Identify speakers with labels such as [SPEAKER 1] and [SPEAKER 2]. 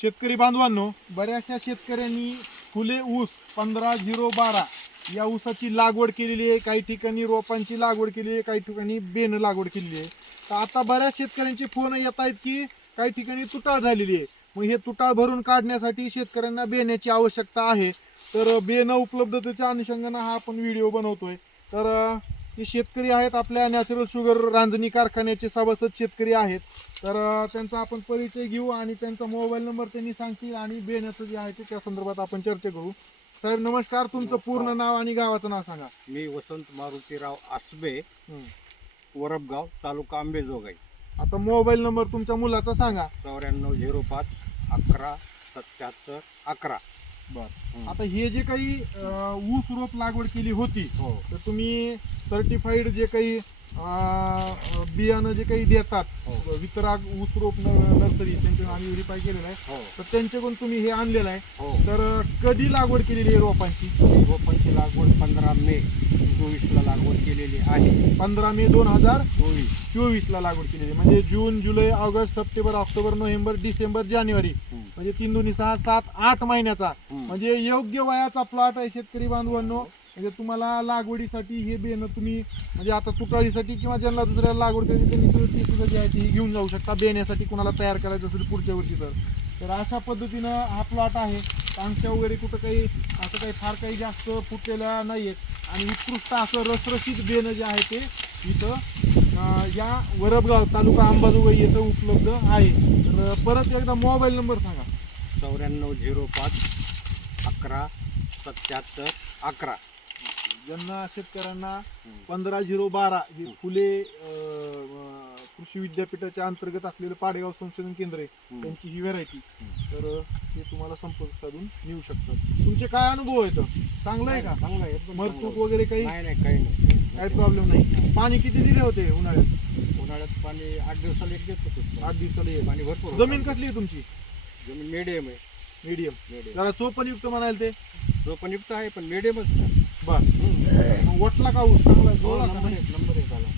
[SPEAKER 1] शेतकरी बांधवांनो बऱ्याचशा शेतकऱ्यांनी फुले ऊस पंधरा झिरो बारा या ऊसाची लागवड केलेली आहे. काही ठिकाणी रोपांची लागवड केलेली आहे काही ठिकाणी बेन लागवड केलेली आहे. तर आता बऱ्याच शेतकऱ्यांचे फोन येत आहेत की काही ठिकाणी तुटाळ झालेली आहे. मग हे तुटाळ भरून काढण्यासाठी शेतकऱ्यांना बेण्याची आवश्यकता आहे. तर बेनं उपलब्धतेच्या अनुषंगानं हा आपण व्हिडिओ बनवतोय. तर हे शेतकरी आहेत आपल्या नॅचरल शुगर रांजणी कारखान्याचे सभासद शेतकरी आहेत. तर त्यांचा आपण परिचय घेऊ आणि त्यांचा मोबाईल नंबर त्यांनी सांगतील आणि बेण्याचं जे आहे ते त्या संदर्भात आपण चर्चा करू. साहेब नमस्कार. तुमचं पूर्ण नाव आणि गावाचं नाव सांगा.
[SPEAKER 2] मी वसंत मारुतीराव आसबे. वरबगाव तालुका आंबेजोगाई.
[SPEAKER 1] आता मोबाईल नंबर तुमच्या मुलाचा सांगा.
[SPEAKER 2] चौऱ्याण्णव झिरो पाच अकरा सत्याहत्तर अकरा.
[SPEAKER 1] बर. आता हे जे काही अं, ऊस रोप लागवड केली होती
[SPEAKER 2] हो.
[SPEAKER 1] तर तुम्ही सर्टिफाईड जे काही बियाणं जे काही देतात
[SPEAKER 2] हो.
[SPEAKER 1] वितराग ऊस रोप न- नर्सरी त्यांच्याकडून आम्ही व्हेरीफाय केलेलं आहे.
[SPEAKER 2] हो.
[SPEAKER 1] तर त्यांच्याकडून तुम्ही हे आणलेलं आहे.
[SPEAKER 2] हो.
[SPEAKER 1] तर कधी लागवड केलेली आहे रोपांची?
[SPEAKER 2] रोपांची लागवड पंधरा मे चोवीसला लागवड केलेली आहे.
[SPEAKER 1] पंधरा मे दोन हजार
[SPEAKER 2] चोवीस.
[SPEAKER 1] चोवीस ला लागवड केलेली आहे. म्हणजे जून जुलै August September October November December जानेवारी. म्हणजे तीन दोन्ही सहा सात आठ महिन्याचा. म्हणजे योग्य वयाचा प्लॉट आहे शेतकरी बांधवांनो. म्हणजे तुम्हाला लागवडीसाठी हे बेनं तुम्ही म्हणजे आता तुटाळीसाठी किंवा ज्यांना दुसऱ्या लागवड करायची त्यांनी ती सुद्धा जी आहे ती घेऊन जाऊ शकता. बेण्यासाठी कुणाला तयार करायचं असेल पुढच्या वर्षी तर. तर अशा पद्धतीनं हा प्लॉट आहे. टांगच्या वगैरे कुठं काही असं काही फार काही जास्त फुटलेल्या नाही आहेत आणि उत्कृष्ट असं रसरशीत बेनं जे आहे ते इथं या वरबगाव तालुका अंबाजोगाई येथं उपलब्ध आहे. तर परत एकदा मोबाईल नंबर सांगा.
[SPEAKER 2] चौऱ्याण्णव झिरो पाच अकरा सत्याहत्तर अकरा.
[SPEAKER 1] ज्यांना शेतकऱ्यांना पंधरा झिरो बारा जे फुले अं, कृषी विद्यापीठाच्या अंतर्गत असलेलं पाडेगाव संशोधन केंद्र आहे.
[SPEAKER 2] हं.
[SPEAKER 1] त्यांची ही व्हेरायटी तर ते तुम्हाला संपर्क साधून नेऊ शकतात. तुमचे काय अनुभव आहेत? चांगलं आहे का?
[SPEAKER 2] चांगलं आहे. एकदम
[SPEAKER 1] मरतूक. वगैरे काही?
[SPEAKER 2] नाही नाही काही नाही.
[SPEAKER 1] काही प्रॉब्लेम नाही. पाणी किती दिले होते उन्हाळ्यात?
[SPEAKER 2] उन्हाळ्यात पाणी आठ दिवसाला एक देत होतो.
[SPEAKER 1] आठ दिवसाला येईल
[SPEAKER 2] पाणी भरपूर होतं.
[SPEAKER 1] जमीन कसली आहे तुमची?
[SPEAKER 2] जमीन मिडियम आहे.
[SPEAKER 1] मीडियम
[SPEAKER 2] मिडियम
[SPEAKER 1] जरा चोपणयुक्त म्हणाल ते.
[SPEAKER 2] जो पण युक्त आहे पण मिडियमच ना
[SPEAKER 1] बर. वटला का ऊस चांगला
[SPEAKER 2] हो, नंबर? एक नंबर एक आला